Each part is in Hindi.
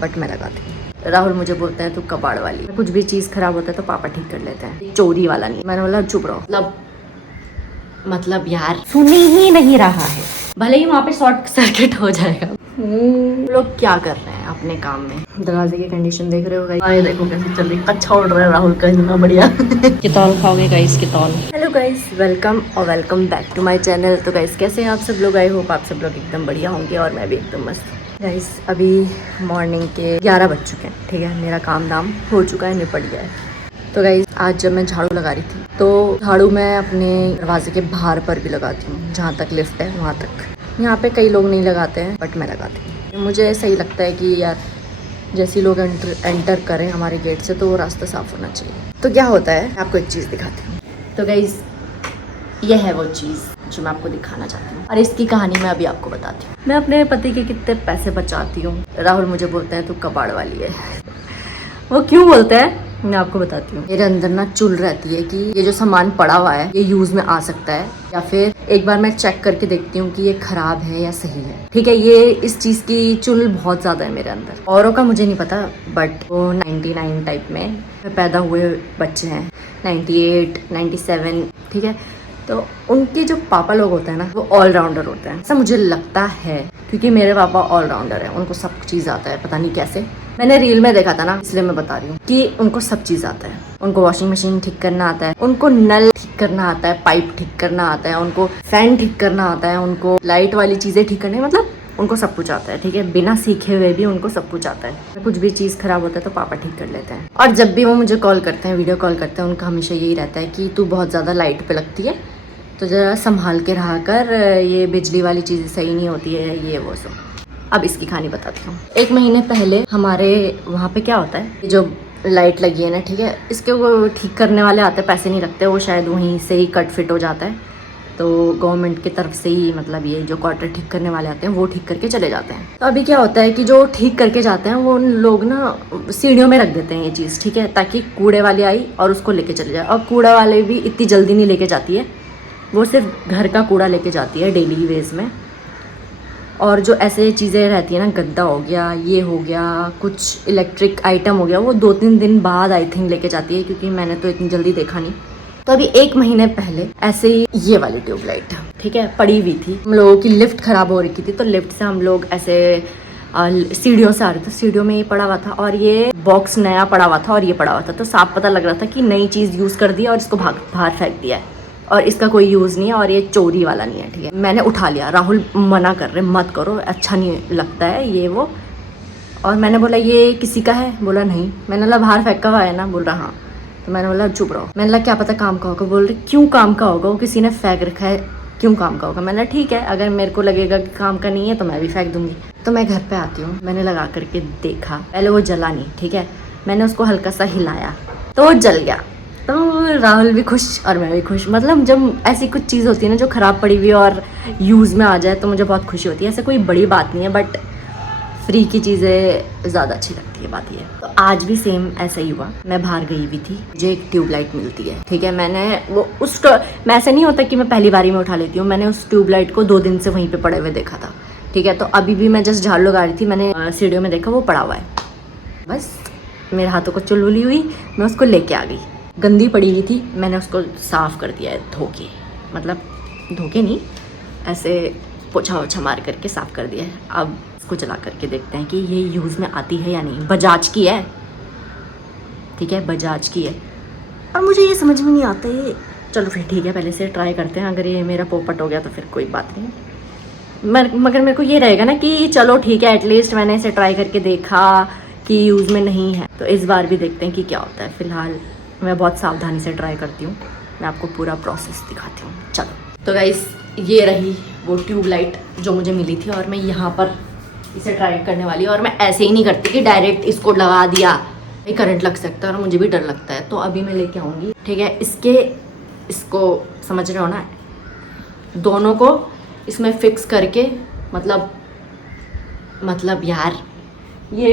बट मैं लगाती हूँ। राहुल मुझे बोलते हैं तू कबाड़ वाली, कुछ भी चीज़ खराब होता है तो पापा ठीक कर लेते हैं, चोरी वाला नहीं। मैंने बोला चुप रहो, मतलब यार सुन ही नहीं रहा है, भले ही वहाँ पे शॉर्ट सर्किट हो जाएगा। लोग क्या कर रहे हैं अपने काम में। दरवाजे की कंडीशन देख रहे हो गाइस, ये देखो कैसे चल रही, अच्छा उड़ रहा है राहुल का, इतना बढ़िया। कितौल खाओगे गाइस, कितौल। हेलो गाइस, वेलकम और welcome back to my channel. तो गाइस कैसे हैं आप सब लोग, आई होप आप सब लोग एकदम बढ़िया होंगे और मैं भी एकदम मस्त। गाइस अभी मॉर्निंग के 11 बज चुके हैं, ठीक है, मेरा काम दाम हो चुका है, निपट गया है। तो गाइस आज जब मैं झाड़ू लगा रही थी तो झाड़ू मैं अपने दरवाजे के बाहर पर भी लगाती हूँ, जहाँ तक लिफ्ट है वहाँ तक। यहाँ पे कई लोग नहीं लगाते हैं बट मैं लगाती हूँ। मुझे सही लगता है कि यार जैसे लोग एंटर करें हमारे गेट से तो वो रास्ता साफ़ होना चाहिए। तो क्या होता है, आपको एक चीज़ दिखाती हूँ। तो गाइस ये है वो चीज़ जो मैं आपको दिखाना चाहती हूँ और इसकी कहानी मैं अभी आपको बताती हूँ। मैं अपने पति के कितने पैसे बचाती हूँ। राहुल मुझे बोलते हैं तू कबाड़ वाली है। वो क्यों बोलते हैं मैं आपको बताती हूँ। मेरे अंदर ना चुल रहती है कि ये जो सामान पड़ा हुआ है ये यूज में आ सकता है, या फिर एक बार मैं चेक करके देखती हूँ कि ये खराब है या सही है। ठीक है, ये इस चीज की चुल बहुत ज्यादा है मेरे अंदर। औरों का मुझे नहीं पता बट वो 99 टाइप में पैदा हुए बच्चे हैं, 98, 97, ठीक है। तो उनके जो पापा लोग होते हैं ना वो ऑलराउंडर होते हैं, ऐसा मुझे लगता है, क्योंकि मेरे पापा ऑलराउंडर है, उनको सब चीज़ आता है, पता नहीं कैसे। मैंने रील में देखा था ना, इसलिए मैं बता रही हूँ कि उनको सब चीज़ आता है। उनको वॉशिंग मशीन ठीक करना आता है, उनको नल ठीक करना आता है, पाइप ठीक करना आता है, उनको फैन ठीक करना आता है, उनको लाइट वाली चीज़ें ठीक करनी, मतलब उनको सब कुछ आता है। ठीक है, बिना सीखे हुए भी उनको सब कुछ आता है। कुछ भी चीज़ खराब होता है तो पापा ठीक कर लेते हैं। और जब भी वो मुझे कॉल करते हैं, वीडियो कॉल करते हैं, उनका हमेशा यही रहता है कि तू बहुत ज़्यादा लाइट पे लगती है तो ज़रा संभाल के रहा कर, ये बिजली वाली चीज़ें सही नहीं होती है, ये वो सब। अब इसकी कहानी बताती हूँ। 1 महीने पहले हमारे वहाँ पे क्या होता है, जो लाइट लगी है ना, ठीक है, इसके वो ठीक करने वाले आते हैं, पैसे नहीं लगते, वो शायद वहीं से ही कट फिट हो जाता है। तो गवर्नमेंट की तरफ से ही, मतलब ये जो क्वार्टर ठीक करने वाले आते हैं वो ठीक करके चले जाते हैं। तो अभी क्या होता है कि जो ठीक करके जाते हैं वो लोग ना सीढ़ियों में रख देते हैं ये चीज़, ठीक है, ताकि कूड़े वाले आई और उसको लेके चले जाए। और कूड़ा वाले भी इतनी जल्दी नहीं लेके जाती है, वो सिर्फ घर का कूड़ा लेके जाती है डेली वेज में। और जो ऐसे चीज़ें रहती है ना, गद्दा हो गया, ये हो गया, कुछ इलेक्ट्रिक आइटम हो गया, वो 2-3 दिन बाद आई थिंक लेके जाती है, क्योंकि मैंने तो इतनी जल्दी देखा नहीं। तो अभी 1 महीने पहले ऐसे ही ये वाली ट्यूबलाइट, ठीक है, पड़ी हुई थी। हम लोगों की लिफ्ट ख़राब हो रही थी, तो लिफ्ट से हम लोग ऐसे सीढ़ियों से आ रहे थे, सीढ़ियों में ये पड़ा हुआ था और ये बॉक्स नया पड़ा हुआ था और ये पड़ा हुआ था। तो साफ पता लग रहा था कि नई चीज़ यूज़ कर दिया और इसको बाहर फेंक दिया है और इसका कोई यूज़ नहीं है और ये चोरी वाला नहीं है। ठीक है, मैंने उठा लिया, राहुल मना कर रहे मत करो, अच्छा नहीं लगता है ये वो। और मैंने बोला ये किसी का है, बोला नहीं। मैंने बोला बाहर फेंका हुआ है ना, बोल रहा हाँ। तो मैंने बोला चुप रहो। मैंने बोला क्या पता काम का होगा, बोल रहे क्यों काम का होगा, वो किसी ने फेंक रखा है, क्यों काम का होगा। मैंने ठीक है, अगर मेरे को लगेगा कि काम का नहीं है तो मैं भी फेंक दूंगी। तो मैं घर पे आती हूँ, मैंने लगा करके देखा, पहले वो जला नहीं, ठीक है, मैंने उसको हल्का सा हिलाया तो वो जल गया। तो राहुल भी खुश और मैं भी खुश। मतलब जब ऐसी कुछ चीज़ होती है ना जो ख़राब पड़ी हुई और यूज़ में आ जाए तो मुझे बहुत खुशी होती है। ऐसे कोई बड़ी बात नहीं है बट फ्री की चीज़ें ज़्यादा अच्छी लगती है, बात ये। तो आज भी सेम ऐसा ही हुआ। मैं बाहर गई हुई थी, मुझे एक ट्यूबलाइट मिलती है, ठीक है, मैंने वो मैं ऐसा नहीं होता कि मैं पहली बारी में उठा लेती हूँ, मैंने उस ट्यूबलाइट को 2 दिन से वहीं पर पड़े हुए देखा था। ठीक है, तो अभी भी मैं जस्ट झाड़ू लगा रही थी, मैंने सीढ़ियों में देखा वो पड़ा हुआ है। बस मेरे हाथों को चुलबुली हुई, मैं उसको लेके आ गई। गंदी पड़ी हुई थी, मैंने उसको साफ़ कर दिया है धोके, मतलब धोके नहीं, ऐसे पोछा वोछा मार करके साफ़ कर दिया है। अब इसको चला करके देखते हैं कि ये यूज़ में आती है या नहीं। बजाज की है, ठीक है, बजाज की है। और मुझे ये समझ में नहीं आता ये, चलो फिर ठीक है, पहले से ट्राई करते हैं। अगर ये मेरा पोपट हो गया तो फिर कोई बात नहीं, मगर मेरे को ये रहेगा ना कि चलो ठीक है, एटलीस्ट मैंने इसे ट्राई करके देखा कि यूज़ में नहीं है, तो इस बार भी देखते हैं कि क्या होता है। फ़िलहाल मैं बहुत सावधानी से ट्राई करती हूँ, मैं आपको पूरा प्रोसेस दिखाती हूँ। चलो तो गाइस ये रही वो ट्यूबलाइट जो मुझे मिली थी और मैं यहाँ पर इसे ट्राई करने वाली हूँ। और मैं ऐसे ही नहीं करती कि डायरेक्ट इसको लगा दिया, ये करंट लग सकता है और मुझे भी डर लगता है। तो अभी मैं लेके आऊँगी, ठीक है, इसको समझ रहे हो ना, दोनों को इसमें फिक्स करके, मतलब यार ये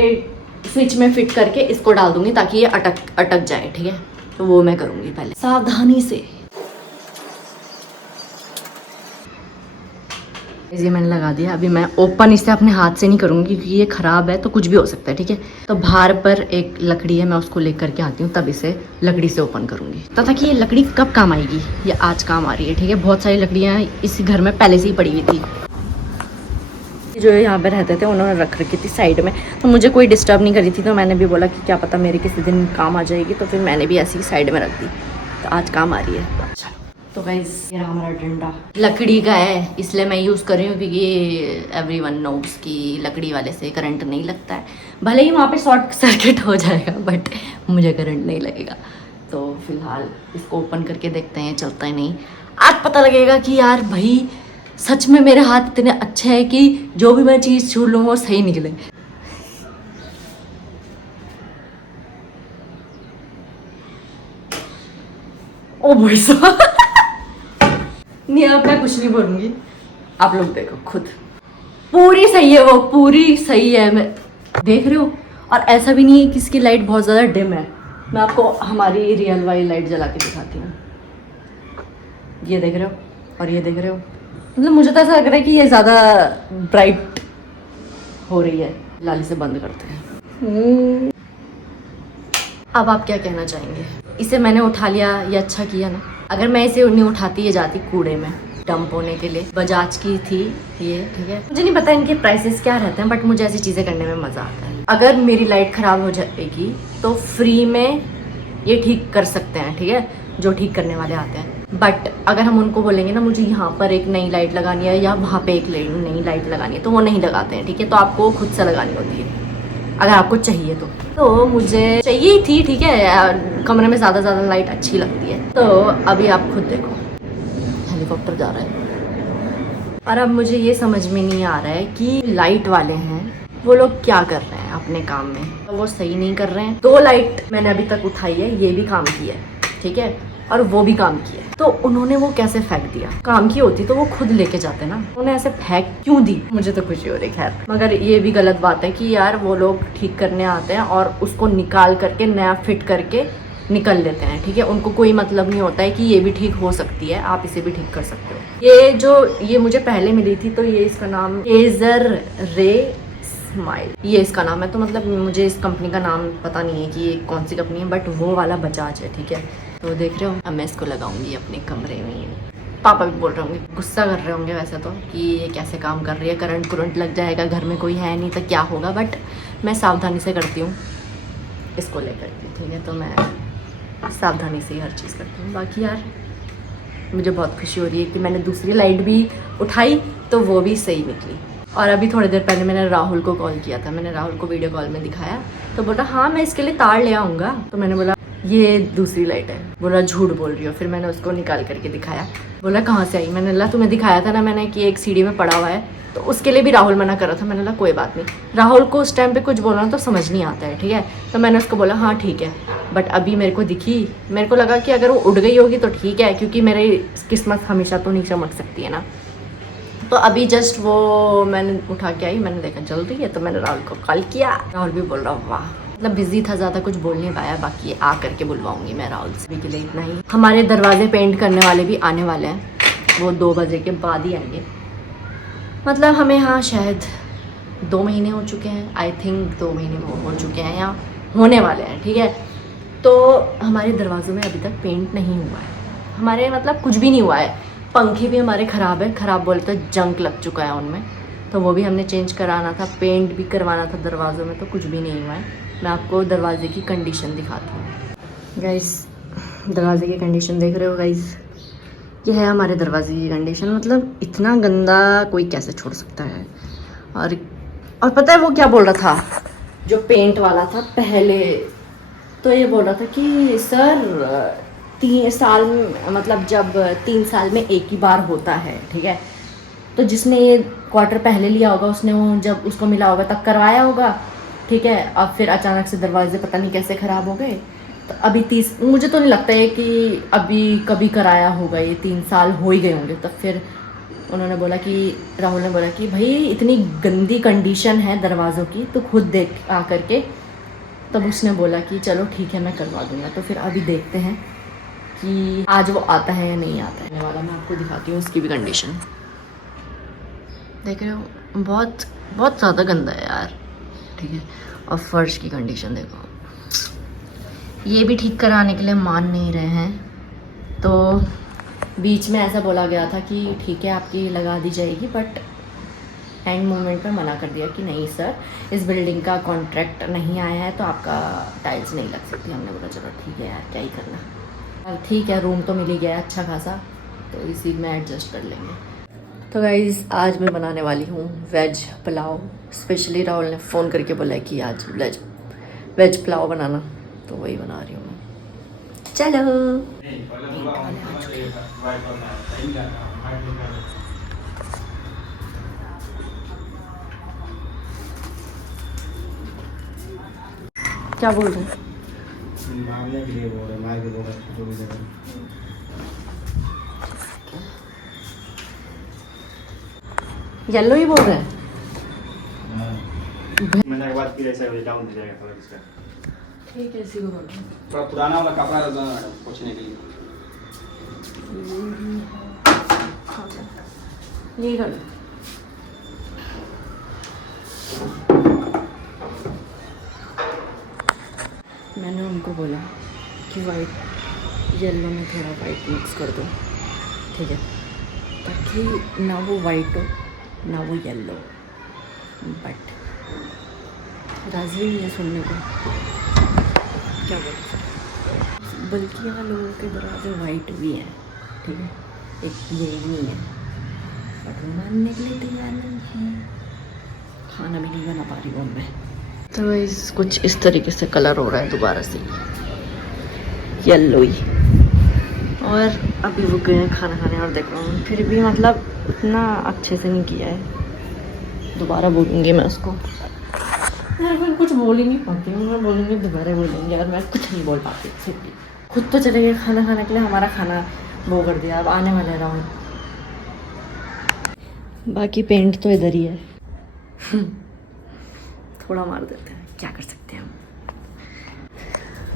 स्विच में फिट करके इसको डाल दूंगी ताकि ये अटक जाए। ठीक है, तो वो मैं करूंगी पहले सावधानी से। ये मैंने लगा दिया। अभी मैं ओपन इसे अपने हाथ से नहीं करूँगी क्योंकि ये ख़राब है तो कुछ भी हो सकता है, ठीक है। तो बाहर पर एक लकड़ी है, मैं उसको लेकर के आती हूँ, तब इसे लकड़ी से ओपन करूँगी। तथा कि ये लकड़ी कब काम आएगी, ये आज काम आ रही है, ठीक है। बहुत सारी लकड़ियाँ इस घर में पहले से ही पड़ी हुई थी। जो यहाँ पे रहते थे उन्होंने रख रखी थी साइड में, तो मुझे कोई डिस्टर्ब नहीं करी थी, तो मैंने भी बोला कि क्या पता मेरे किसी दिन काम आ जाएगी, तो फिर मैंने भी ऐसी साइड में रख दी, तो आज काम आ रही है। तो गाइस ये रहा हमारा डंडा, लकड़ी का है इसलिए मैं यूज़ कर रही हूँ क्योंकि एवरीवन नोव्स कि लकड़ी वाले से करंट नहीं लगता है। भले ही वहाँ पे शॉर्ट सर्किट हो जाएगा बट मुझे करंट नहीं लगेगा। तो फिलहाल इसको ओपन करके देखते हैं, चलता है नहीं। आज पता लगेगा कि यार भाई सच में मेरे हाथ इतने अच्छे हैं कि जो भी मैं चीज़ छू लूँ वो सही निकले। ओ भाई साहब नहीं, अब मैं कुछ नहीं बोलूँगी, आप लोग देखो खुद। पूरी सही है, वो पूरी सही है, मैं देख रहे हो। और ऐसा भी नहीं है कि इसकी लाइट बहुत ज़्यादा डिम है। मैं आपको हमारी रियल वाली लाइट जला के दिखाती हूँ। ये देख रहे हो और ये देख रहे हो, मतलब मुझे तो ऐसा लग रहा है कि ये ज़्यादा ब्राइट हो रही है। लाली से बंद करते हैं। अब आप क्या कहना चाहेंगे? इसे मैंने उठा लिया, ये अच्छा किया ना। अगर मैं इसे नहीं उठाती, ये जाती कूड़े में डंप होने के लिए। बजाज की थी ये, ठीक है। मुझे नहीं पता इनके प्राइसेस क्या रहते हैं, बट मुझे ऐसी चीज़ें करने में मज़ा आता है। अगर मेरी लाइट ख़राब हो जाएगी तो फ्री में ये ठीक कर सकते हैं, ठीक है, जो ठीक करने वाले आते हैं। बट अगर हम उनको बोलेंगे ना मुझे यहाँ पर एक नई लाइट लगानी है या वहाँ पे एक नई लाइट लगानी है, तो वो नहीं लगाते हैं, ठीक है। तो आपको खुद से लगानी होती है अगर आपको चाहिए तो मुझे चाहिए थी, ठीक है। कमरे में ज़्यादा लाइट अच्छी लगती है। तो अभी आप खुद देखो, हेलीकॉप्टर जा रहा है। और अब मुझे ये समझ में नहीं आ रहा है कि लाइट वाले हैं वो लोग क्या कर रहे हैं अपने काम में, तो वो सही नहीं कर रहे हैं। 2 लाइट मैंने अभी तक उठाई है, ये भी काम की है, ठीक है, और वो भी काम किया, तो उन्होंने वो कैसे फेंक दिया? काम की होती तो वो खुद लेके जाते ना, उन्होंने ऐसे फेंक क्यों दी? मुझे तो खुशी हो रही। खैर, मगर ये भी गलत बात है कि यार वो लोग ठीक करने आते हैं और उसको निकाल करके नया फिट करके निकल लेते हैं, ठीक है। उनको कोई मतलब नहीं होता है कि ये भी ठीक हो सकती है, आप इसे भी ठीक कर सकते हो। ये मुझे पहले मिली थी, तो ये इसका नाम लेजर रे स्माइल, ये इसका नाम है। तो मतलब मुझे इस कंपनी का नाम पता नहीं है कि ये कौन सी कंपनी है, बट वो वाला बजाज है, ठीक है। तो देख रहे हो, अब मैं इसको लगाऊंगी अपने कमरे में। पापा भी बोल रहे होंगे, गुस्सा कर रहे होंगे वैसे तो, कि ये कैसे काम कर रही है, करंट लग जाएगा, घर में कोई है नहीं तो क्या होगा। बट मैं सावधानी से करती हूँ इसको लेकर के, ठीक है। तो मैं सावधानी से ही हर चीज़ करती हूँ। बाकी यार मुझे बहुत खुशी हो रही है कि मैंने दूसरी लाइट भी उठाई तो वो भी सही निकली। और अभी थोड़ी देर पहले मैंने राहुल को कॉल किया था, मैंने राहुल को वीडियो कॉल में दिखाया, तो बोला हाँ मैं इसके लिए तार ले आऊँगा। तो मैंने बोला ये दूसरी लाइट है। बोला झूठ बोल रही हो। फिर मैंने उसको निकाल करके दिखाया, बोला कहाँ से आई? मैंने बोला तुम्हें दिखाया था ना मैंने कि एक सीढ़ी में पड़ा हुआ है, तो उसके लिए भी राहुल मना कर रहा था। मैंने बोला कोई बात नहीं, राहुल को उस टाइम पे कुछ बोलना तो समझ नहीं आता है, ठीक है। तो मैंने उसको बोला हाँ ठीक है, बट अभी मेरे को दिखी, मेरे को लगा कि अगर वो उड़ गई होगी तो ठीक है, क्योंकि मेरी किस्मत हमेशा तो नहीं चमक सकती है ना। तो अभी जस्ट वो मैंने उठा के आई, मैंने देखा जल रही है, तो मैंने राहुल को कॉल किया। राहुल भी बोल रहा वाह, मतलब बिजी था, ज़्यादा कुछ बोल नहीं पाया। बाकी आ करके बुलवाऊंगी मैं राहुल से। अभी के लिए इतना ही। हमारे दरवाजे पेंट करने वाले भी आने वाले हैं, वो 2 बजे के बाद ही आएंगे। मतलब हमें यहाँ शायद 2 महीने हो चुके हैं, आई थिंक 2 महीने हो चुके हैं या होने वाले हैं, ठीक है। तो हमारे दरवाज़ों में अभी तक पेंट नहीं हुआ है, हमारे मतलब कुछ भी नहीं हुआ है। पंखे भी हमारे ख़राब है, ख़राब बोलते तो जंक लग चुका है उनमें, तो वो भी हमने चेंज कराना था। पेंट भी करवाना था दरवाज़ों में, तो कुछ भी नहीं हुआ है। मैं आपको दरवाजे की कंडीशन दिखाती हूँ गाइस। दरवाजे की कंडीशन देख रहे हो गाइस, ये है हमारे दरवाजे की कंडीशन। मतलब इतना गंदा कोई कैसे छोड़ सकता है। और पता है वो क्या बोल रहा था जो पेंट वाला था पहले, तो ये बोल रहा था कि सर 3 साल मतलब जब 3 साल में एक ही बार होता है, ठीक है। तो जिसने ये क्वार्टर पहले लिया होगा उसने वो जब उसको मिला होगा तब करवाया होगा, ठीक है। अब फिर अचानक से दरवाजे पता नहीं कैसे ख़राब हो गए। तो अभी 30, मुझे तो नहीं लगता है कि अभी कभी कराया होगा, ये 3 साल हो ही गए होंगे। तो फिर उन्होंने बोला कि राहुल ने बोला कि भाई इतनी गंदी कंडीशन है दरवाज़ों की, तो खुद देख आ करके। तब उसने बोला कि चलो ठीक है मैं करवा दूँगा। तो फिर अभी देखते हैं कि आज वो आता है या नहीं आता है वाला। मैं आपको दिखाती हूँ उसकी भी कंडीशन। देख रहे हो, बहुत बहुत ज़्यादा गंदा है यार। ठीक है, और फर्श की कंडीशन देखो, ये भी ठीक कराने के लिए मान नहीं रहे हैं। तो बीच में ऐसा बोला गया था कि ठीक है आपकी लगा दी जाएगी, बट एंड मोमेंट पे मना कर दिया कि नहीं सर, इस बिल्डिंग का कॉन्ट्रैक्ट नहीं आया है तो आपका टाइल्स नहीं लग सकती। हमने बोला चलो ठीक है यार, क्या ही करना। अब ठीक है, रूम तो मिल ही गया अच्छा खासा, तो इसी में एडजस्ट कर लेंगे। तो गाइज़ आज मैं बनाने वाली हूँ वेज पुलाव। स्पेशली राहुल ने फ़ोन करके बोला है कि आज वेज पुलाव बनाना, तो वही बना रही हूँ मैं। चलो क्या बोल रहे हैं? मारने के लिए बोल रहे, मार के बोल रहे जो भी जगह। येलो ही बोल रहे हैं। मैंने एक बात की ऐसा हो डाउन हो जाएगा थोड़ा इसका। ठीक है, इसी को बोल थोड़ा पुराना वाला कपड़ा रख दो ना मैडम, पोंछने के लिए। ये कर लो। मैंने उनको बोला कि वाइट येलो में थोड़ा वाइट मिक्स कर दो, ठीक है, ताकि ना वो वाइट हो ना वो येलो। बट राजी नहीं है सुनने को, क्या बोलते। बल्कि यहाँ लोगों के दरवाजे वाइट भी हैं, ठीक है, एक ये नहीं है, बट वो मानने के लिए तैयार नहीं है। खाना भी नहीं बना पा रही हूँ मैं। तो इस कुछ इस तरीके से कलर हो रहा है दोबारा से येलो ही। और अभी वो गए हैं खाना खाने, और देख रहा हूँ फिर भी मतलब इतना अच्छे से नहीं किया है। दोबारा बोलूँगी मैं उसको यार, मैं कुछ बोल ही नहीं पाती हूँ। मैं बोलूँगी दोबारा बोलेंगे और मैं कुछ नहीं बोल पाती। फिर भी खुद तो चले गए खाना खाने के लिए, हमारा खाना वो कर दिया। अब आने वाले राउंड, बाकी पेंट तो इधर ही है। थोड़ा मार देते हैं, क्या कर सकते हैं हम।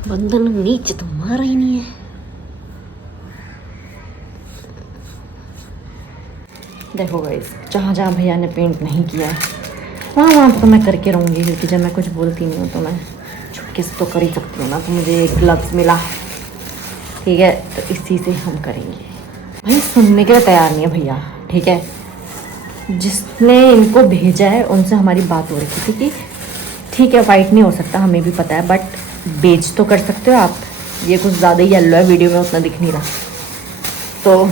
बंधन नीचे तो मारा ही नहीं है। देखो गाइस, जहाँ जहाँ भैया ने पेंट नहीं किया है वहाँ वहाँ तो मैं करके रहूँगी, क्योंकि जब मैं कुछ बोलती नहीं हूँ तो मैं छुटके से तो कर ही सकती हूँ ना। तो मुझे एक ग्लव्स मिला, ठीक है, तो इसी से हम करेंगे। भाई सुनने के लिए तैयार नहीं है भैया, ठीक है। जिसने इनको भेजा है उनसे हमारी बात हो रही थी कि ठीक है वाइट नहीं हो सकता, हमें भी पता है, बट बेच तो कर सकते हो आप। ये कुछ ज़्यादा ही येलो है, वीडियो में उतना दिख नहीं रहा, तो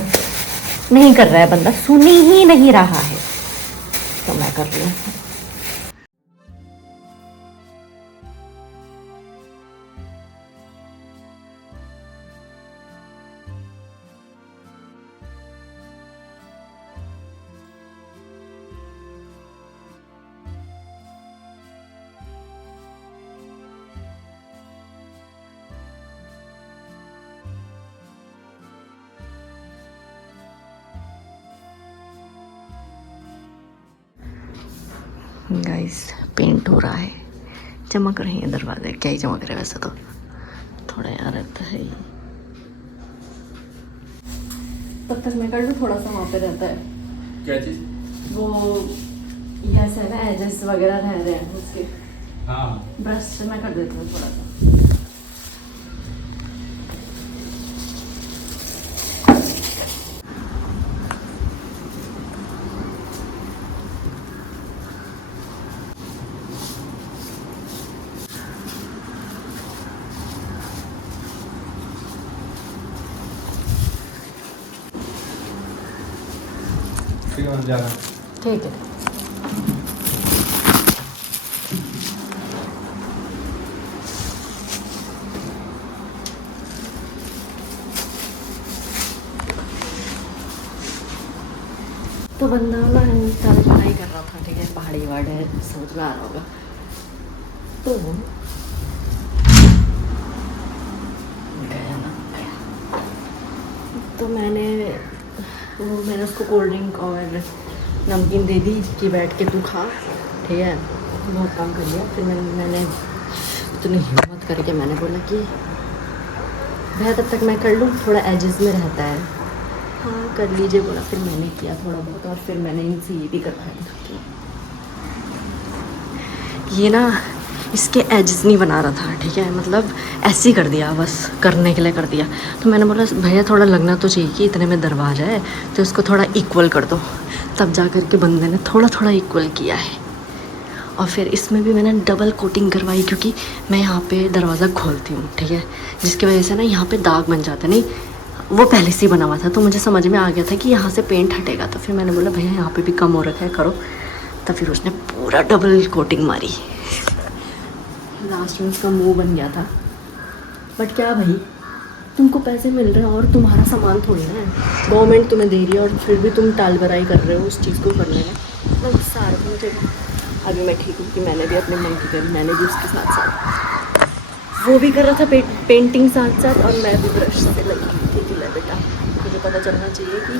नहीं कर रहा है बंदा, सुन ही नहीं रहा है, तो मैं कर रही हूँ। गाइस पेंट हो रहा है, चमक रहे हैं दरवाजे। क्या ही चमक रहे हैं, वैसे तो थोड़ा यार रहता है ही। तब तक मैं कर लूँ, थोड़ा सा वहाँ पे रहता है क्या चीज? वो यस है ना, एजेस वगैरह रह रहे हैं उसके। हाँ ब्रश से मैं कर देती हूँ थोड़ा सा। ठीक है। तो बंदा ना सारा पढ़ाई कर रहा था, ठीक है, पहाड़ी वर्ड है, समझ में आ रहा होगा। तो गया ना, तो मैंने उसको कोल्ड ड्रिंक और नमकीन दे दी कि बैठ के तू खा, ठीक है, बहुत काम कर लिया। फिर मैंने इतनी हिम्मत करके मैंने बोला कि भैया तब तक मैं कर लूँ, थोड़ा एजेस में रहता है। हाँ कर लीजिए बोला, फिर मैंने किया थोड़ा बहुत और फिर मैंने इनसे ये भी करवाया। ये ना इसके एजेस नहीं बना रहा था, ठीक है, मतलब ऐसे ही कर दिया, बस करने के लिए कर दिया। तो मैंने बोला भैया थोड़ा लगना तो चाहिए कि इतने में दरवाज़ा है तो इसको थोड़ा इक्वल कर दो, तब जा कर के बंदे ने थोड़ा थोड़ा इक्वल किया है। और फिर इसमें भी मैंने डबल कोटिंग करवाई क्योंकि मैं यहाँ पे दरवाज़ा खोलती हूँ, ठीक है, जिसकी वजह से ना यहाँ पे दाग बन जाता है। नहीं वो पहले से ही बना हुआ था तो मुझे समझ में आ गया था कि यहाँ से पेंट हटेगा, तो फिर मैंने बोला भैया यहाँ पे भी कम हो रखा है करो, तो फिर उसने पूरा डबल कोटिंग मारी। लास्ट में उसका मुंह बन गया था। बट क्या भाई, तुमको पैसे मिल रहे हैं और तुम्हारा सामान थोड़ी ना है, गवर्नमेंट तुम्हें दे रही है और फिर भी तुम टाल बराई कर रहे हो उस चीज़ को करने में, मतलब सारा मुझे। अभी मैं ठीक हूँ कि मैंने भी अपने मन की करी, मैंने भी उसके साथ साथ वो भी कर रहा था पेंटिंग साथ साथ, और मैं भी ब्रश से लगी थी कि ले बेटा मुझे पता चलना चाहिए कि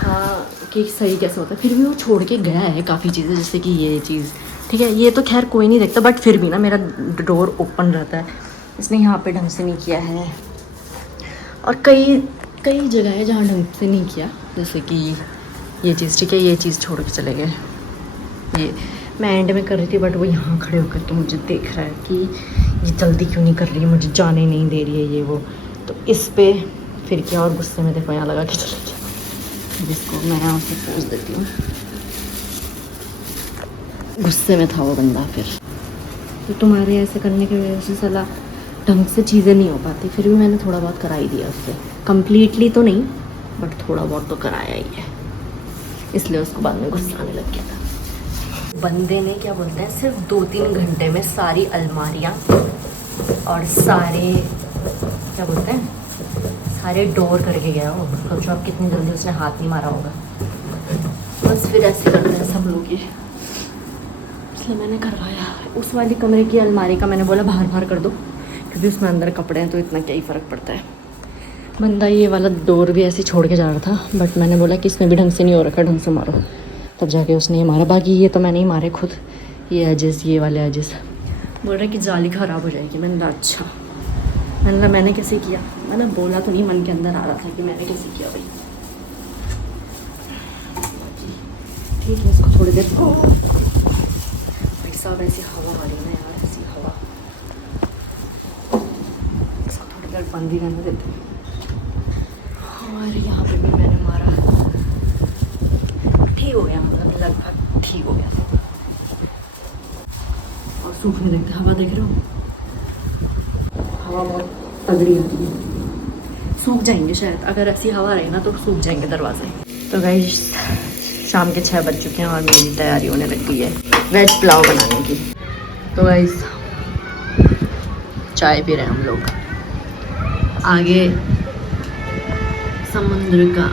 हाँ कि सही कैसे होता है। फिर भी वो छोड़ के गया है काफ़ी चीज़ें, जैसे कि ये चीज़, ठीक है, ये तो खैर कोई नहीं देखता, बट फिर भी ना मेरा डोर ओपन रहता है, इसने यहाँ पे ढंग से नहीं किया है। और कई जगह है जहाँ ढंग से नहीं किया, जैसे कि ये चीज़, ठीक है, ये चीज़ छोड़ के चले गए। ये मैं एंड में कर रही थी बट वो यहाँ खड़े होकर के मुझे देख रहा है कि ये जल्दी क्यों नहीं कर रही है, मुझे जाने नहीं दे रही है ये वो, तो इस पे फिर क्या, और गुस्से में देखो यहाँ लगा के चले गया, जिसको मैं यहाँ से पोज देती हूँ। गुस्से में था वो बंदा। फिर तो तुम्हारे ऐसे करने की वजह से सलाह ढंग से चीज़ें नहीं हो पाती, फिर भी मैंने थोड़ा बहुत करा ही दिया उससे, कम्प्लीटली तो नहीं बट थोड़ा बहुत तो कराया ही है, इसलिए उसको बाद में गुस्सा आने लग गया था। बंदे ने क्या बोलते हैं सिर्फ 2-3 घंटे में सारी अलमारियाँ और सारे क्या बोलते हैं सारे डोर करके गया हो। सोचो आप कितनी जल्दी उसने हाथ नहीं मारा होगा। बस फिर ऐसे करते हैं सब लोग ये, इसलिए मैंने करवाया। उस वाली कमरे की अलमारी का मैंने बोला बाहर कर दो क्योंकि उसमें अंदर कपड़े हैं तो इतना क्या ही फ़र्क पड़ता है। बंदा ये वाला डोर भी ऐसे छोड़ के जा रहा था बट मैंने बोला कि इसमें भी ढंग से नहीं हो रखा, ढंग से मारो, तब जाके उसने ये मारा। बाकी ये तो मैंने ही मारे खुद, ये एजेस, ये वाले एजेस। बोल रहा है कि जाली ख़राब हो जाएगी। मैंने कहा अच्छा, मैंने कहा मैंने कैसे किया, मैंने बोला तो नहीं, मन के अंदर आ रहा था कि मैंने कैसे किया भाई। ठीक है, इसको थोड़ी देर भाई साहब ऐसी हवा आ रही है ना यार, ऐसी हवा, इसको थोड़ी देर बंद ही रहने देते हैं। और यहाँ पे भी मैंने मारा, ठीक हो गया, मतलब लगभग ठीक हो गया। और सूखने देखते, हवा देख रहे हो, हवा बहुत तगड़ी आती है, सूख जाएंगे शायद, अगर ऐसी हवा रही ना तो सूख जाएंगे दरवाजे। तो गाइस शाम के 6 बज चुके हैं और मेरी तैयारी होने लग गई है वेज पुलाव बनाने की। तो गाइस चाय पी रहे हैं हम लोग, आगे समुद्र का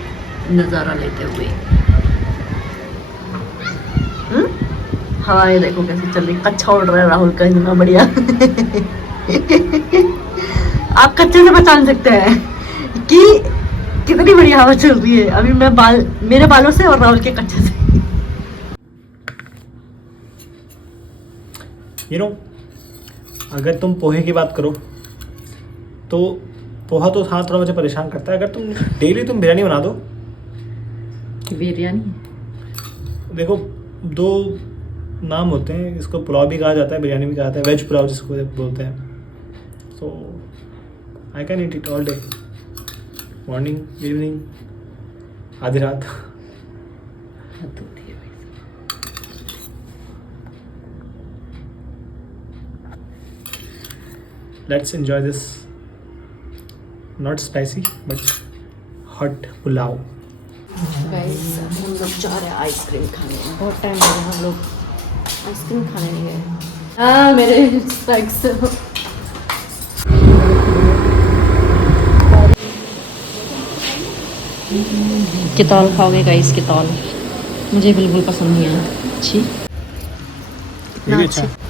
नज़ारा लेते हुए। हवाएं देखो कैसे चल रही, कच्चा उड़ रहा है राहुल का, इतना बढ़िया। आप कच्चे से पहचान सकते हैं कि कितनी बढ़िया हवा चल रही है। अभी मैं मेरे बालों से और राहुल के कच्चे से। अगर तुम पोहे की बात करो तो पोहा तो हाँ थोड़ा मुझे परेशान करता है। अगर तुम डेली बिरयानी बना दो, बिरयानी देखो 2 नाम होते हैं, इसको पुलाव भी कहा जाता है, बिरयानी भी कहा जाता है, वेज पुलाव जिसको बोलते हैं। So I can eat it all day, morning, evening, आधी रात। Let's enjoy this not spicy but hot pulao. Guys हम लोग जा रहे हैं आइसक्रीम खाने, बहुत टाइम हो गया हम लोग आइसक्रीम खाने नहीं गए। हाँ मेरे स्पेक्स कितौल खाओगे गाइस? कितौल मुझे बिल्कुल पसंद नहीं है। अच्छी ये भी अच्छा। अच्छी